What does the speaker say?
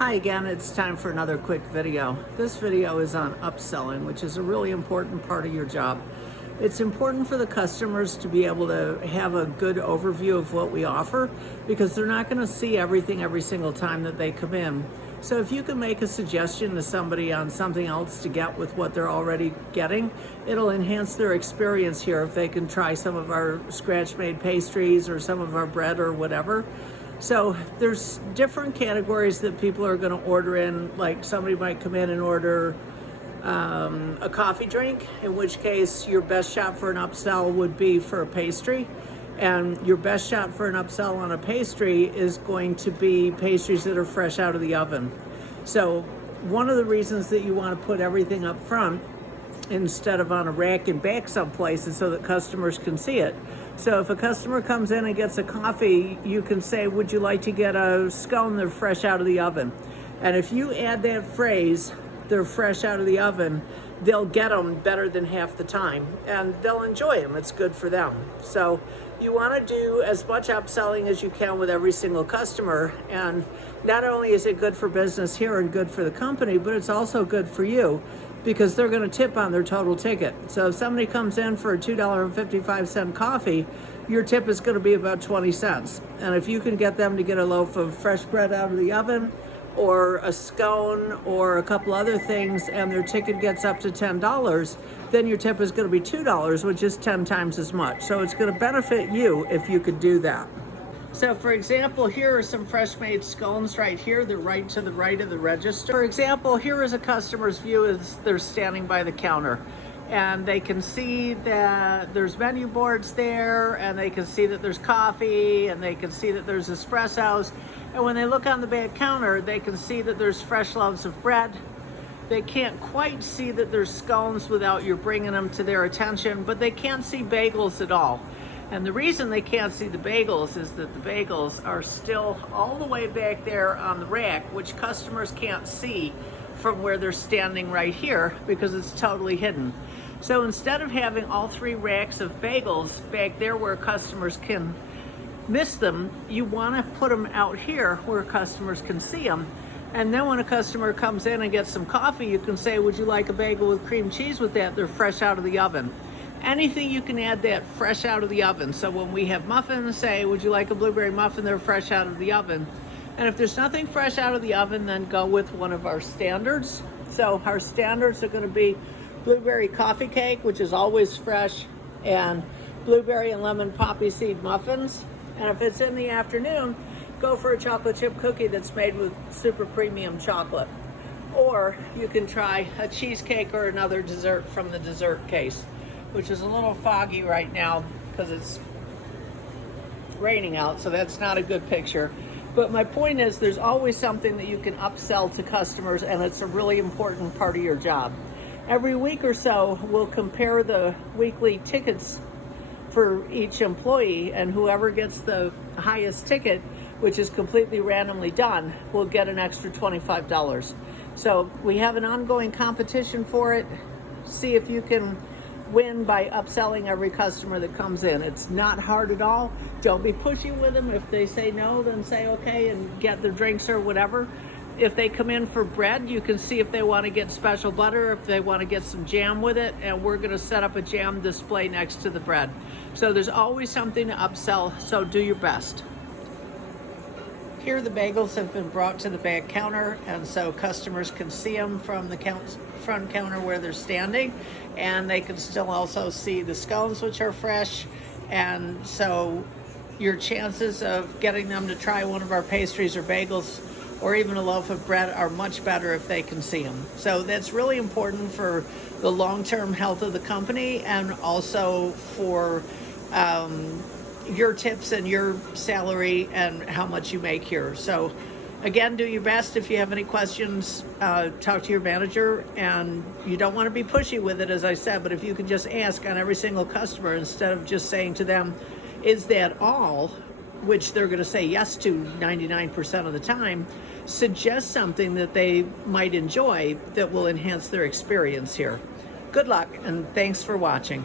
Hi again, it's time for another quick video. This video is on upselling, which is a really important part of your job. It's important for the customers to be able to have a good overview of what we offer because they're not going to see everything every single time that they come in. So if you can make a suggestion to somebody on something else to get with what they're already getting, it'll enhance their experience here if they can try some of our scratch-made pastries or some of our bread or whatever. So there's different categories that people are going to order in, like somebody might come in and order a coffee drink, in which case your best shot for an upsell would be for a pastry. And your best shot for an upsell on a pastry is going to be pastries that are fresh out of the oven. So one of the reasons that you want to put everything up front instead of on a rack and back someplace is so that customers can see it. So if a customer comes in and gets a coffee, you can say, would you like to get a scone? They're fresh out of the oven. And if you add that phrase, they're fresh out of the oven, they'll get them better than half the time and they'll enjoy them. It's good for them. So you want to do as much upselling as you can with every single customer. And not only is it good for business here and good for the company, but it's also good for you because they're going to tip on their total ticket. So if somebody comes in for a $2.55 coffee, your tip is going to be about 20 cents. And if you can get them to get a loaf of fresh bread out of the oven or a scone or a couple other things and their ticket gets up to $10, then your tip is going to be $2, which is 10 times as much. So it's going to benefit you if you could do that. So for example, here are some fresh made scones right here. They're right to the right of the register. For example, here is a customer's view as they're standing by the counter. And they can see that there's menu boards there, and they can see that there's coffee, and they can see that there's espressos. And when they look on the back counter, they can see that there's fresh loaves of bread. They can't quite see that there's scones without you bringing them to their attention, but they can't see bagels at all. And the reason they can't see the bagels is that the bagels are still all the way back there on the rack, which customers can't see from where they're standing right here because it's totally hidden. So instead of having all three racks of bagels back there where customers can miss them, you want to put them out here where customers can see them. And then when a customer comes in and gets some coffee, you can say, would you like a bagel with cream cheese with that? They're fresh out of the oven. Anything you can add that fresh out of the oven. So when we have muffins, say, would you like a blueberry muffin? They're fresh out of the oven. And if there's nothing fresh out of the oven, then go with one of our standards. So our standards are going to be blueberry coffee cake, which is always fresh, and blueberry and lemon poppy seed muffins. And if it's in the afternoon, go for a chocolate chip cookie that's made with super premium chocolate. Or you can try a cheesecake or another dessert from the dessert case, which is a little foggy right now because it's raining out, so that's not a good picture. But my point is there's always something that you can upsell to customers, and it's a really important part of your job. Every week or so, we'll compare the weekly tickets for each employee, and whoever gets the highest ticket, which is completely randomly done, will get an extra $25. So we have an ongoing competition for it. See if you can win by upselling every customer that comes in. It's not hard at all. Don't be pushy with them. If they say no, then say okay and get their drinks or whatever. If they come in for bread, you can see if they want to get special butter, if they want to get some jam with it, and we're going to set up a jam display next to the bread. So there's always something to upsell, so do your best. Here the bagels have been brought to the back counter, and so customers can see them from the front counter where they're standing, and they can still also see the scones, which are fresh. And so your chances of getting them to try one of our pastries or bagels or even a loaf of bread are much better if they can see them. So that's really important for the long-term health of the company and also for your tips and your salary and how much you make here. So again, do your best. If you have any questions, talk to your manager, and you don't want to be pushy with it, as I said, but if you can just ask on every single customer instead of just saying to them, is that all, which they're going to say yes to 99% of the time, suggest something that they might enjoy that will enhance their experience here. Good luck, and thanks for watching.